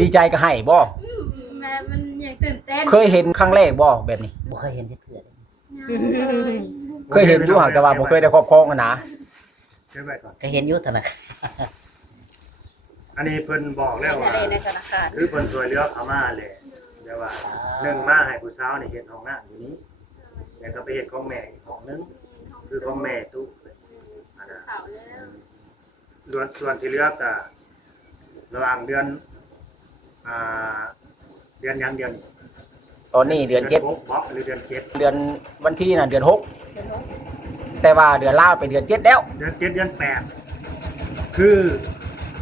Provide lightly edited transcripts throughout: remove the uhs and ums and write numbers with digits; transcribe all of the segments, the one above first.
ดีใจก็ให้บ่แม่มันยังตื่นเต้นเคยเห็นครั้งแรกบ่แบบนี้ บ่เคยเห็นจักเทื่อเลย เคยเห็นอยู่ห่างแต่ว่าบ่เคยได้ครอบครองกันนะ เก็บไว้ก่อน ก็เห็นอยู่ธนาคาร อันนี้เพิ่นบอกแล้วว่า อะไรในธนาคาร คือเพิ่นช่วยเหลือเขามาแหละแต่ว่าหนึ่งมาให้ผู้สาวนี่เฮ็ดห้องน้ำอยู่นี้แล้วก็ไปเฮ็ดของแม่อีกห้องนึงคือของแม่ตุ๊กอันนั้น ข่าวแล้ว ส่วนที่เหลือก็ระหว่างเดือนอ่าเดือนหยังเดือน ตอนนี้เดือน7 6บ่หรือเดือน7 เดือนวันที่น่ะเดือน6แต่ว่าเดือนลาวไปเดือน7แล้ว เดือน7เดือน8คือ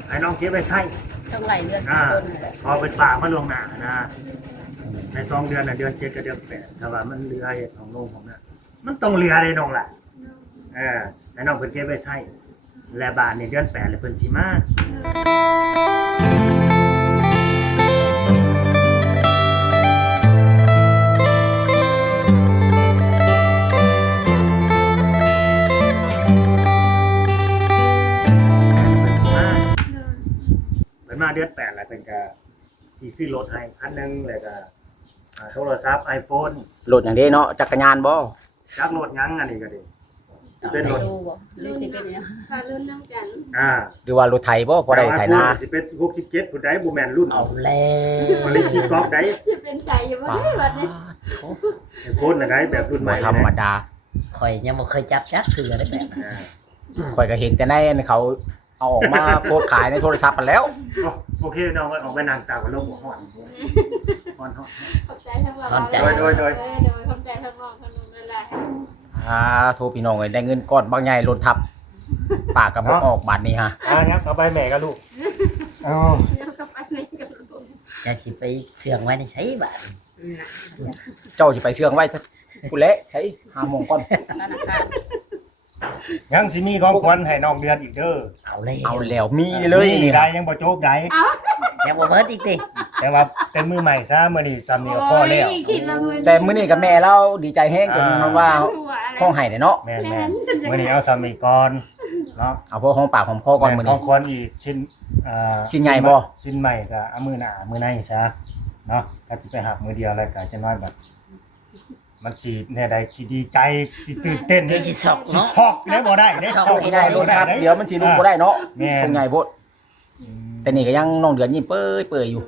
ให้น้องเก็บไว้ใช้ ต้องไหลเดือน อ่า ต้นเลย พอเป็นฝากมาล่วงหน้านะใน2เดือนน่ะเดือน7กับเดือน8ถ้าว่ามันเหลือเฮ็ดของโรงของน่ะมันต้องเหลือได้น้องล่ะให้น้องเพิ่นเก็บไว้ใช้และบาทนี่เดือน8แล้วเพิ่นสิมามาเดือน8แล้วเพิ่นก็สิซื้อรถให้คันนึงแล้วก็โทรศัพท์ iPhone รถอย่างนี้เนาะจักรยานบ่ จักรถหยังอันนี้ก็ดีเป็นรถ ดูบ่หรือสิเป็นยังพารุ่นน้ำกัน หรือว่ารถไถบ่พอได้ไถนา สิเป็น67ผู้ใดบ่แม่นรุ่น เอาแล้ว ผลิตที่ก๊อกใด จะเป็นใสอยู่บ่ได้บัดนี้ iPhone น่ะได้แบบรุ่นให บ่ ม่ ธรรมดา ข่อยยังบ่เคยจับจักเทื่อได้แบบนั้น ข่อยก็เห็นแต่ในเขาเอาออกมาโพสต์ขายในโทรศัพท์ไปแล้ว โอเคน้องออกไปนั่งตากลมบ่ฮ้อนฮ้อน ขอบใจทั้งเราโดยขอบใจทั้งน้องทั้งนุ่มนั่นแหละ โทรพี่น้องเอ้ยได้เงินก้อนบางใหญ่หล่นทับปากกับบ่ออกบาดนี้ฮะ ครับเอาไปแม่กับลูกเอา แล้วก็ไปในกับลูก จะสิไปเชื่องไว้ในใช้บาด เจ้าสิไปเชื่องไว้ผู้เละใช้หาโมงก่อน ธนาคาร ยังสิมีของขวัญให้น้องเดือนอีกเด้อ เอาแล้ว เอาแล้วมีเลย นี่ นี่ ได้ยังบ่จบได้ ยังบ่เบิดอีกติ แต่ว่าเป็นมือใหม่ซะมื้อนี้ซ้ำนี่ก็พอแล้ว แต่มื้อนี้กับแม่เราดีใจแฮงจนเพราะว่าห้องไห้เนาะ แม่นมื้อนี้เอาซ้ำอีกก่อนเนาะ เอาพวกห้องปากของพ่อก่อนมื้อ ข นี้ องขวัญอีกชิ้นชิ้นใหญ่บ่ ชิ้นใหม่ก็เอามื้อหน้ามื้อในซะเนาะก็สิไปหักมื้อเดียวแล้วก็จะน้อยแบบมันสิแน่ใดสิดีใจสิตื่นเต้น เดี๋ยวสิซอก สิ เนาะ ช็อกได้บ่ได้ได้ ช็อก ช็อก ไม่ได้รถครับเดี๋ยวมันสิลุกบ่ได้เนาะ แม่น คงใหญ่โพดแต่นี่ก็ยังน้องเดือนยิ้มเปื่อยอยู่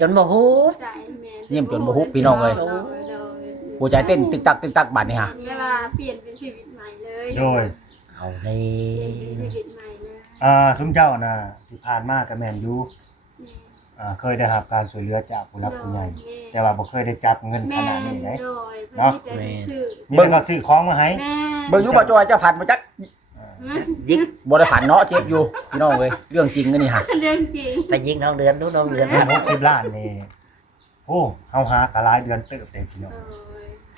จนบ่ฮู้ ใจแม่ ยิ้มจนบ่ฮุบพี่น้องเอ้ยหัวใจเต้นตึกตักบาดนี้ฮะ เวลาเปลี่ยนเป็นชีวิตใหม่เลย โดย เอาแล้ เป็น ว ชีวิตใหม่เลย สมเจ้าน่ะที่ผ่านมาก็แม่นอยู่เคยได้รับการช่วยเหลือจากผู้หลักผู้ใหญ่แต่ว่าบ่เคยได้จับเงินข แม่ นาดนี้เด้ โดยเนาะแม่ เบิ่งก็ซื้อของมาให้ แม่ เบิ่งอยู่บ่จอยเจ้าผัดบ่จัก ยิก บ่ได้ฝันเนาะเจ็บอยู่พี่น้องเอ้ยเรื่องจริงอันนี้ฮะ เรื่องจริง ไปยิงน้องเดือนดูน้องเดือน 60ล้านนี่โอ้เฮาหากะหลายเดือนเติบเด้พี่น้อง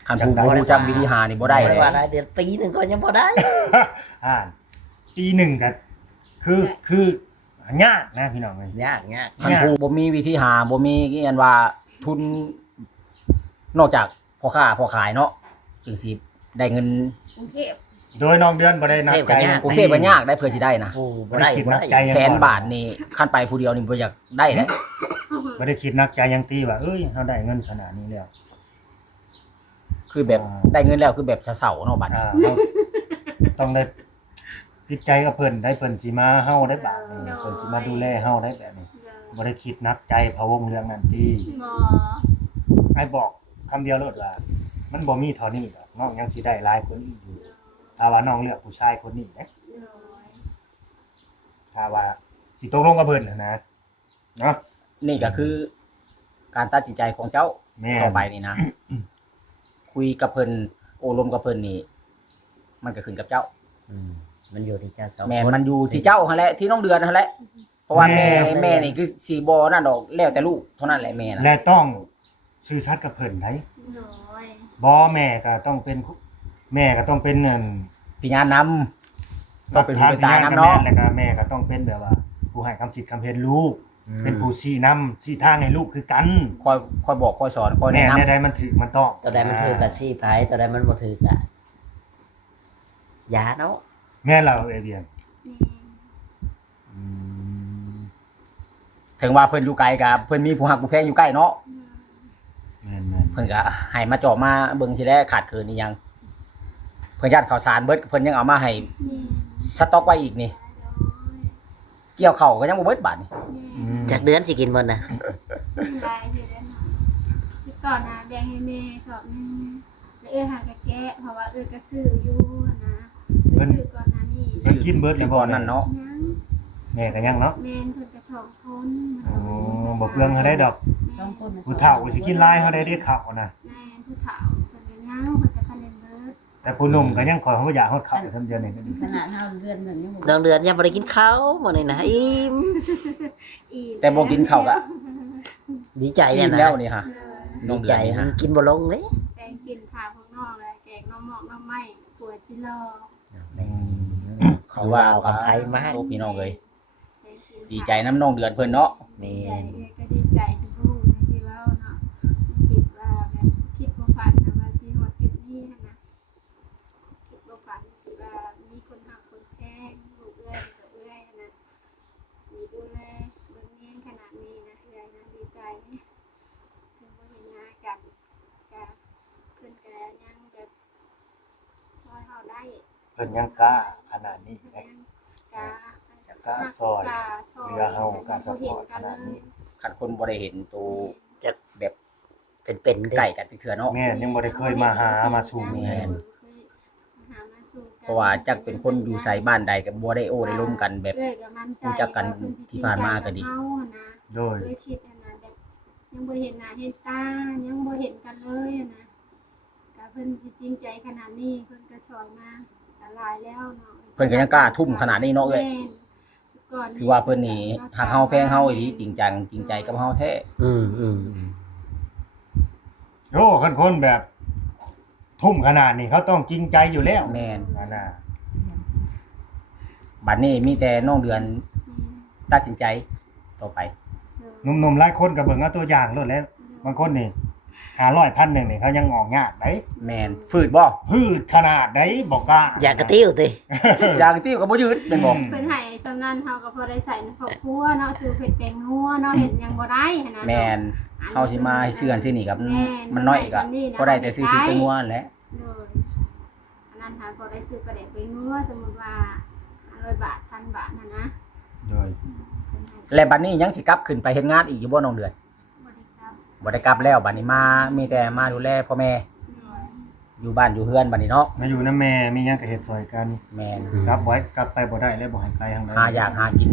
คันผู้บ่รู้จักวิธีหานี่บ่ได้เลย ว่ารายเดือนปีหนึงก็ยังบ่ได้ ปีหนึ่งก็คือยากนะพี่น้องเอ้ย ยากยาก คันผู้บ่มีวิธีหาบ่มีเอียนว่าทุน นอกจากพ่อค้าพ่อขายเนาะจึงสิได้เงิน กรุงเทพ โดยน้องเดือนบ่ได้นับใจ กรุงเทพก็ยากได้เพื่อสิได้นะ ผู้ บ่ บ่ ได้ ได้ คิด บ่ นัก ได้ ใจยัง แสนบาทนี่คันไปผู้เดียวนี่บ่อยากได้เด้ บ่ได้คิดนักใจยังตีว่าเอ้ยเฮาได้เงินขนาดนี้แล้ว คือแบบได้เงินแล้วคือแบบเศร้าๆเนาะบัดนี้ เราต้องได้ผิดใจกับเพิ่นได้เพิ่นสิมาเฮาได้บาดนี้เพิ่นสิมาดูแลเฮาได้แบบนี้บ่ได้คิดนักใจพะวงเรื่องนั้นติ หมอ ไอ้บอกคำเดียวโลดว่า มันบ่มีเท่านี้ดอกน้องยังสิได้หลายคนอีกอยู่ถ้าว่าน้องเลือกผู้ชายคนนี้นะถ้าว่าสิตกลงกับเพิ่นนะเนาะ นี่ก็คือ การตัดสินใจของเจ้า แม่ ต่อไปนี่นะ คุยกับเพิ่นโอ้ลมกับเพิ่นนี่ มันก็ขึ้นกับเจ้า มันอยู่ที่เจ้าสอง แม่ คน มันอยู่ที่เจ้าหั่นแหละที่น้องเดือนหั่นแหละเพราะว่าแม่นี่คือสีบ่นั่นดอกแล้วแต่ลูกเท่านั้นแหละแม่นะ และต้องซื่อสัตย์กับเพิ่นได้ น้อย บ่แม่ก็ต้องเป็นแม่ก็ต้องเป็นเงิน พี่ญาณนำต้องเป็นผู้เป็นตานำเนาะ แล้วก็แม่ก็ต้องเป็นแบบว่า ผู้ให้คำคิดคำเห็นลูก เป็นผู้ชี้นำชี้ทางให้ลูกคือกัน คอยบอกคอยสอนคอย แน่ แนะนำ ใดมันถูกมันต้อง ตัวใดมันถือกับซี่ไผตัวใดมันบ่ถือกับยาเนาะ แม่เราเอเดียน นี่ อืม ถึงว่าเพิ่นอยู่ไกลก็เพิ่นมีผู้ฮักผู้แพงอยู่ใกล้เนาะ แม่น เพิ่นก็ให้มาเจาะมาเบิ่งสิได้ขาดเกินอีหยังเพิ่นย่านข้าวสารเบิดเพิ่นยังเอามาให้สต็อกไว้อีกนี่เกี่ยวข้าวก็ยังบ่เบิดบาดนี่ ๆ จากเดือนสิกินหมดนะ ลายอยู่ได้หน่อยคิดก่อนนะแบ่งให้แม่สอบนึงแล้วหากะแกะเพราะว่าก็ซื้ออยู่นะซื้อก่อนนะนี่ เพิ่นกินเบิด สิ แล้ว ก่ บ่ อนนั้นเนาะ ยัง แม่ก็ยังเนาะ แม่นเพิ่นก็2คน โอ้บ่เปลืองเฮาได้ดอก ต้องคน ผู้เฒ่าสิกินหลายเฮาได้ข้าวนะ แม่นผู้เฒ่าเพิ่นก็ยังเพิ่นก็ทันได้เบิด แต่ผู้หนุ่มก็ยังขอเฮาอยากเฮาข้าวซั่นเดือนนี้ก็ดี ขนาดเท่าเดือนหนึ่งยังบ่ น้องเดือนยังบ่ได้กินข้าวมื้อนี้นะอิ่ม อีก แต่บ่กินข้าวก็ ดีใจ อิ่ อะ ม นะ แล้วนี่ฮะ น้ ดี องเดื ใจ อนนี่ฮะ มันกินบ่ลงเลย แกงกินข้าวข้างนอกเลยแกงน้ำหมอกน้ำไหม้ปัวจิโล คือว่า กับไผมาก โอ้พี่น้องเอ้ยดีใจน้ำน้องเดือนเพิ่นเนาะ แม่ ดีใจ น ก็ดีใจทุกผู้นะสิว่าเนาะคิดว่าแบบคิดบ่ฝันนะว่าสิฮอดจุดนี้นะคิดบ่ฝันสิว่ามีคนหักคนแพงลูกเอื้อยกับเอื้อยนะสิดูแลเบิ่งเลี้ยงขนาดนี้นะเอื้อยนะดีใจถึงบ่เห็นหน้ากันก็เพิ่นก็ยังแบบซอยเฮาได้ เพิ่นยังกล้าขนาดนี้ เพิ่น ได้ ยังกล้า กล้าซอยเรือเฮากล้าซัพพอร์ตขนาดนี้ คันคนบ่ได้เห็นตัวจะแบบ เป็นๆเด้ ใกล้กันเทื่อเนาะ แม่นยังบ่ได้เคยมาหามาสู่ แม่น หามาสู่กัน เพราะว่าจักเป็นคนอยู่ไสบ้านใดก็บ่ได้โอ้ได้ร่วมกันแบบ เอ้ยก็มั่นใจ รู้จักกันที่ผ่านมาก็ดี เฮานะ โดย ด้วยคิดอันนั้นแบบยังบ่เห็นหน้าเห็นตายังบ่เห็นกันเลยอะนะก็เพิ่นสิจริงใจขนาดนี้เพิ่นก็สอนมาหลายแล้วเนาะ เพิ่นก็ยังกล้าทุ่มขนาดนี้เนาะเอ้ย แม่นสุดก่น ถือว่าเพิ่นนี่หักเฮาแพงเฮาอีหลีจริงจังจริงใจกับเฮาแท้ อืม โอ้คนแบบ ทุ่มขนาดนี้เขาต้องจริงใจอยู่แล้ว แม่น อันน่ะ บัดนี้มีแต่น้องเดือนตัดสินใจต่อไป หนุ่มๆหลายคนก็เบิ่งเอาตัวอย่างโลดแล้วบางคนนี่500 1,000นี่เขายังออกยากได้ แม่นฝืดบ่ พืชขนาดใดบ่กล้า อยากกระติ้วติ อย่างติ้วก็บ่ยืดเป็นบ่ เพิ่นให้สำนันเฮาก็พอได้ใส่ในครอบครัวเนาะสู่เผ็ดแกงนัวเนาะเห็นยังบ่ได้หันนะ แม่นเฮาสิมาให้ซื้ออันซื้อนี่กับมันน้อยก็บ่ได้แต่ซื้อพริกไปงัวนั่นแหละ เลยอันนั้นหาพอได้ซื้อประเด็กไปนัวสมมุติว่า500 บาท 1,000 บาทนะ โดย เพิ่นให้ และบัดนี้ยังสิกลับขึ้นไปเฮ็ดงานอีกอยู่บ่น้องเดือน บ่ได้ครับบ่ได้กลับแล้วบัดนี้มามีแต่มาดูแลพ่อแม่อยู่บ้านอยู่เฮือนบัดนี้เนาะ มาอยู่นำแม่มีหยังก็เฮ็ดซอยกัน แม่น กลับไว้กลับไปบ่ได้แล้วบ่ให้ไปทางใด หาอยากหากิน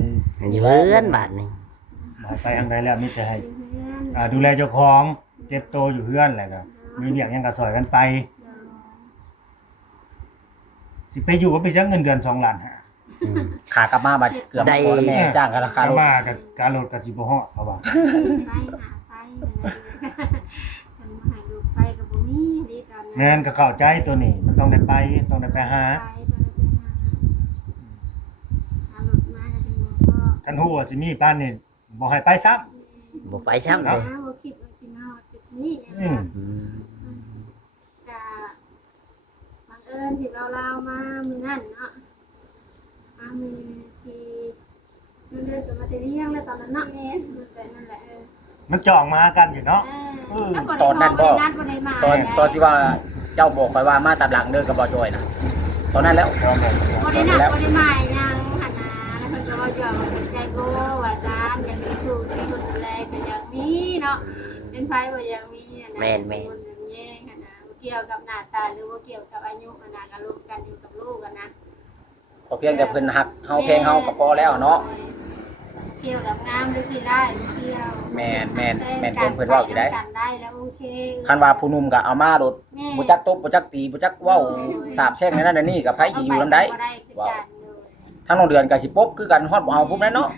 อยู่เพื่อนบาทนี่ บ่ให้ไปทางใดแล้วมีแต่ให้ อยู่เฮือน ดูแลเจ้าของเก็บโตวอยู่เฮือนแหละก็มีเวียกหยังก็ซอยกันไปสิไปอยู่ก็ไปจักเงินเดือน2ล้านห้า อืม ขากลับมาบัดเกือบบ่พอแล้วแม่จ้างกันราคารถ มากับการรถก็สิบ่ฮอดเพราะว่า ไปหาไปนั่นแหละเพิ่นบ่ให้ลูกไปก็บ่มีดีกัน แม่นก็เข้าใจตัวนี้มันต้องได้ไปต้องได้ไปหา ไปหารถมาก็เป็นหมอก็ คันฮู้ว่าสิมีปานนี่บ่ให้ไปซ้ำ บ่ไฟช้ำเลย บ่คิดว่าสิมาฮอดจุดนี้ อืม อืม ก็บังเอิญที่เรามามื้อนั้นเนาะมามื้อที่มันเดินตัวมาแต่เลี้ยงแล้วตอนนั้นเนาะแม่นแต่นั่นแหละ มันจองมากันอยู่เนาะ ตอนนั้นบ่ นัดบ่ได้มา ตอนที่ว่าเจ้าบอกไปว่ามาตัดหลังเด้อกับบ่จอยนะตอนนั้นแล้ว บ่ได้นัดบ่ได้มาหยังหั่นนะแล้วเพิ่นก็ว่าจะว่าเป็นใจโกว่าซานอย่างนี้ถูกที่คนดูแลก็อย่างนี้เนาะเป็นไผว่าอย่างนี้อะนะ แม่น คนอย่างนี้หั่นนะบ่เกี่ยวกับหน้าตาหรือว่าเกี่ยวกับอายุหั่นนะก็รวมกันอยู่กับลูกอะนะ ขอเพียงแต่เพิ่นฮักเฮาแพงเฮาก็พอแล้วเนาะ เกี่ยวกับงามหรือสิได้เกี่ยว แม่นความเพิ่นเว้าอยู่ได้ กันได้แล้วโอเค คันว่าผู้หนุ่มก็เอามาโดดบ่จักตบบ่จักตีบ่จักเว้าสาบแช่งในนั้นอันนี้ก็ไผสิอยู่นำได้ ว้า ทั้งน้องเดือนก็สิปบคือกันฮอดบ่เอาปุ๊บนั้นเนาะ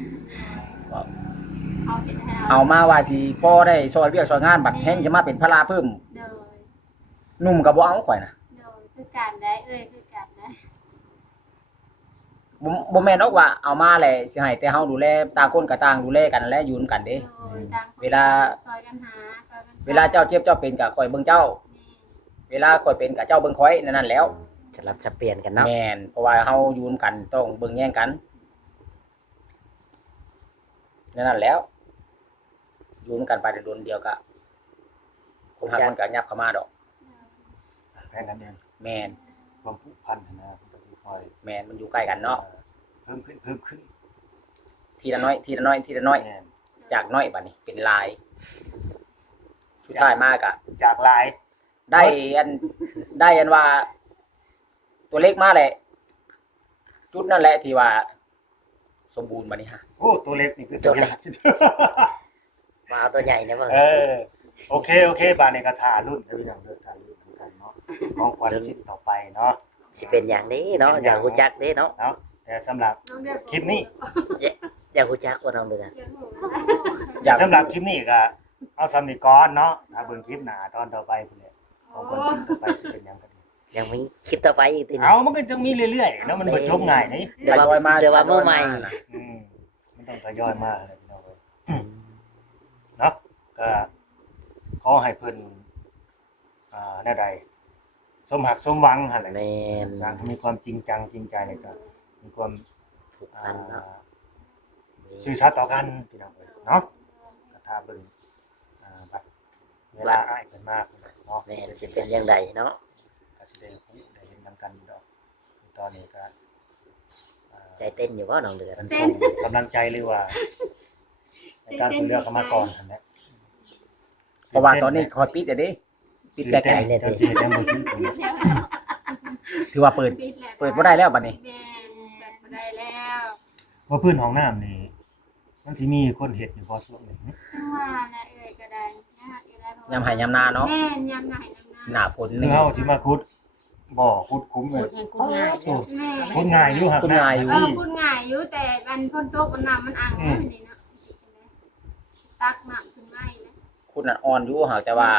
เอาเห็นให้ เอามาว่าสิพอได้ซอยเวียกซอยงานบัดแฮงจะมาเป็นภาระเพิ่ม เดิน หนุ่มก็บ่เอาข่อยน่ะ เดินคือการได้คือการได้ บ่แม่นดอกว่าเอามาแหละสิให้แต่เฮาดูแลต่างคนก็ต่างดูแลกันและอยู่นำกันเด้ เวลา ซอยกันหาซอยกัน เวลาเจ้าเจ็บเจ้าเป็นก็ข่อยเบิ่งเจ้า เวลาข่อยเป็นก็เจ้าเบิ่งข่อยนั่นแหล้ว สลับสับเปลี่ยนกันเนาะ แม่นเพราะว่าเฮาอยู่นำกันต้องเบิ่งแย่งกันนั่นแหล้ว อยู่นำกันไปแต่โดนเดียวก็คนหักมันก็ยับเข้ามาดอก แค่นั้นเอง แม่น ความผูกพันนะมันก็สิค่อย แม่นมันอยู่ใกล้กันเนาะ เพิ่มขึ้น ทีละน้อยทีละน้อยทีละน้อย แม่น จากน้อยบัดนี้เป็นลายสุดท้ายมากอะ จากหลาย ได้อันว่า ตัวเลขมาแหละจุดนั่นแหละที่ว่า สมบูรณ์บัดนี้ฮะ โอ้ตัวเล็กนี่คือสุดยอด มาเอาตัวใหญ่นะเบิ่ง โอเคบาดนี้ก็ถ่ารุ่นเด้อพี่น้องเด้อถ่ารุ่นคือกันเนาะของขวัญชิ้นต่อไปเนาะ สิเป็นอย่างนี้เนาะอยากรู้จักเด้เนาะ เนาะแต่สำหรับ น้องเดือด คลิปนี้ อยากรู้จักว่าน้องเดือน อยากรู้ อยาก สำหรับคลิปนี้ก็เอาซ้ำนี่ก่อนเนาะถ้าเบิ่งคลิปหน้าตอนต่อไปพุ่นแหละของคนชิ้นต่อไปสิเป็นหยังก็ดี ยังมีคลิปต่อไปอีกทีหนึง เอามันก็จะมีเรื่อยๆเนาะมันบ่จบง่ายนี่ เดี๋ยวว่าเดี๋ยวว่ามือใหม่ น่ะ มันต้องทยอยมาเลยพี่น้องเอ้ยเนาะก็ขอให้เพิ่นแนวใดสมหักสมหวังหั่นแหละ แม่น สร้างให้มีความจริงจังจริงใจแล้วก็มีความ ผูกพันเนาะ สื่อสารต่อกันพี่น้องเอ้ยเนาะก็ถ้าเบิ่งบัดเวลาอ้ายเพิ่นมาเพิ่นเนาะ แม่นสิเป็นอย่างใดเนาะ ก็สิได้ฮู้ได้เห็นนำกันอยู่ดอกคือตอนนี้ก็ ใจเต้นอยู่บ่น้องเดือน มันส่งกำลังใจหรือว่าในการช่วยเหลือเข้ามาก่อนนั่นแหละ เพราะว่าตอนนี้คอยปิดอะดิปิด ตื่น แก่ เต้นเจ้าสิเฮ็ดยังบ่ถึงพุ่นน่ะ ๆถือว่าเปิดบ่ได้แล้วบัดนี้ แม่เปิดบ่ได้แล้ว ว่าพื้นห้องน้ำนี่มันสิมีคนเฮ็ดอยู่บ่ช่วงนี้ จังว่าน่ะเอ้ยก็ได้นะเอ้ยได้ ยามหายามนาเนาะ แม่ยามไหนยาม หน้าฝน คือ นี่ เฮาสิมาขุดบ่ขุดคุ้มเล พู ย ดให้คุณง่ายเด้อ แม่ ขุดง่ายอยู่ครับ ขุดง่ายอยู่ พูดง่ายอยู่แต่มันพ้นโต๊ะมันน้ำมันอ่างนั่นนี่เนาะตักน้ำขึ้นไม้นะ คุณน่ะอ่อนอยู่หากแต่ว่า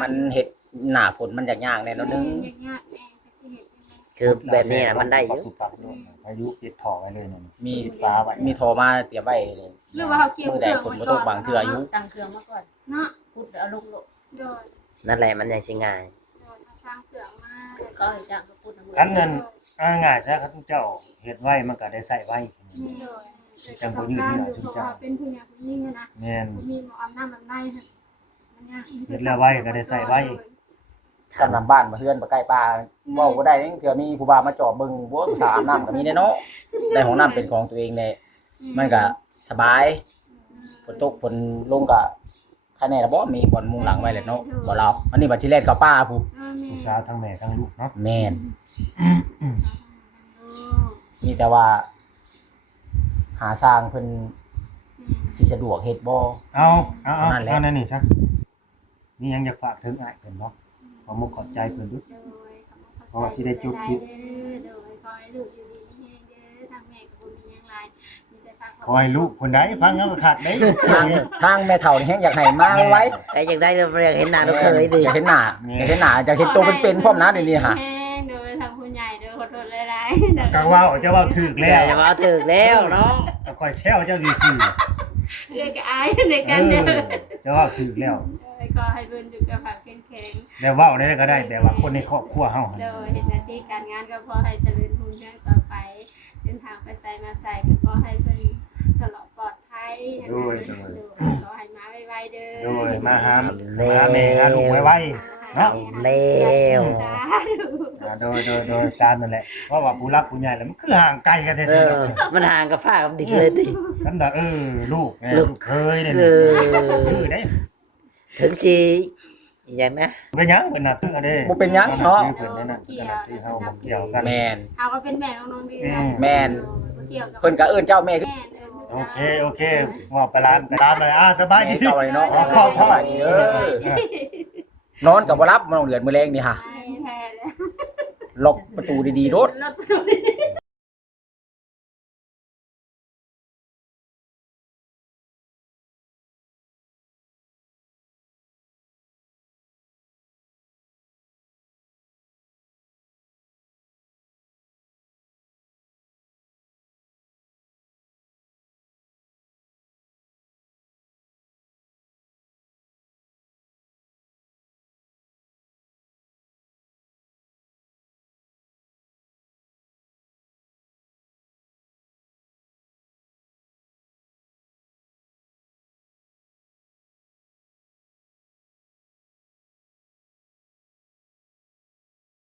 มันเฮ็ดหน้าฝนมันยากๆแน่เนอนนึง ยากๆแม่จะเห็นยังไง คือแบบนี้น่ะมันได้อยู่ ปรับด้วยพายุปิดท่อไว้เลยนั่น มี ปิดฟ้าไว้ มีโทรมาเตรียมไว้เลย หรือว่าเขาเกี่ยว มือใดฝนบ่ตกบางเทื่ออยู่ ตั้งเครื่องมาก่อน เนาะ พูดเอาลงโลก โดย นั่นแหละมันยังสิง่าย โดยมาสร้างเครื่องมา ก็ให้จ้างก็พูดนะมึง คันนั้นง่ายซะครับทุกเจ้าเฮ็ดไว้มันก็ได้ใช้ไว้ โดยจังบ่ยืดเนี่ยสมเจ้าเป็นผู้ใหญ่ผู้ยิ่งนะ แม่น มีหมออำนาจมันได้มันยาก เฮ็ดแล้วไว้ก็ได้ใช้ไว้ สำหรับบ้านมาเฮือนมาใกล้ป่าเว้าบ่ได้นี่เถื่อมีผู้บ่าวมาจอบเบิ่งบ่สาอาบน้ำก็มีแน่เนาะได้ห้องน้ำเป็นของตัวเองเนี่ยมันก็สบายฝนตกฝนลงก็ใครแน่ละบ่มีบ่อนมุงหลังไว้แหละเนาะบ่เราอันนี้บัดสิแล่นเข้าป่าผู้ ผู้สาวทั้งแม่ทั้งลูกเนาะ แม่นมีแต่ว่า หาสร้างเพิ่นสิสะดวกเฮ็ดบ่ เอานั่นนี่ซะนี่ยังอยากฝากถึงอ้ายเพิ่นเนาะขอมุกขอบใจเพิ่นด้วย เพราะว่าสิได้จบคลิป ขอให้ลูกคนใดฟังแล้วก็ขาดได้ ทางแม่เฒ่านี่แฮงอยากให้มาไว้ ไอ้อยากได้เรียกเห็นหน้าลูกเคยดิ อยากเห็นหน้าอยากเห็นหน้าอยากเห็นตัวเป็นๆพร้อมนะเดี๋ยวนี้ฮะ โดยทางผู้ใหญ่โดยขอโทษหลาย ก็ว่าจะว่าถูก แล้ แล้ว จะมาถึกแล้วเนาะ ก็ค่อยแซวเจ้าซื่อ ๆเด็กอายใน ๆ กันเด้อ จะว่าถูกแล้ว ก็ให้เพิ่นอยู่กับผักแข็ง แต่เว้าได้ก็ได้แต่ว่าคนในครอบครัวเฮา ๆโดยเห็นหน้าที่การงานก็พอให้เจริญรุ่งเรืองต่อไปเดินทางไปไสมาไสก็ขอให้เพิ่นตลอดปลอดภัยขอให้มาไวๆเด้อ โดยมาหาแม่หาลูกไว้เนาะ แล้ว โดยตามนั่นแหละเพราะว่าผู้รักผู้ใหญ่แล้วมันคือห่างไกลกันแท้ มันห่างกับฟ้ากับดินเลยติ ๆนั่นน่ะลูกเคยเนี่ย คือ ได้ ถึงชีอย่างนะ เป็นหยังเพิ่นน่ะตึ้งอะเด้ บ่เป็นหยังเนาะ เพิ่นนั่นน่ะขณะที่เฮาบ่เกี่ยวกัน แม่น เอาก็เป็นแม่น้องๆดี แม่น เกี่ยวกับ เพิ่นก็เอิ้นเจ้าแม่คือ แม่ โอเคว่าไปร้านไปตามเลยสบายดี เจ้าเลยเนาะ พ่อ สบายดีเด้อนอนก็บ่รับมาโรงเรียนมื้อแลงนี่ฮะ แท้แล้ว ล็อกประตูดีๆโลด รถตู้ดี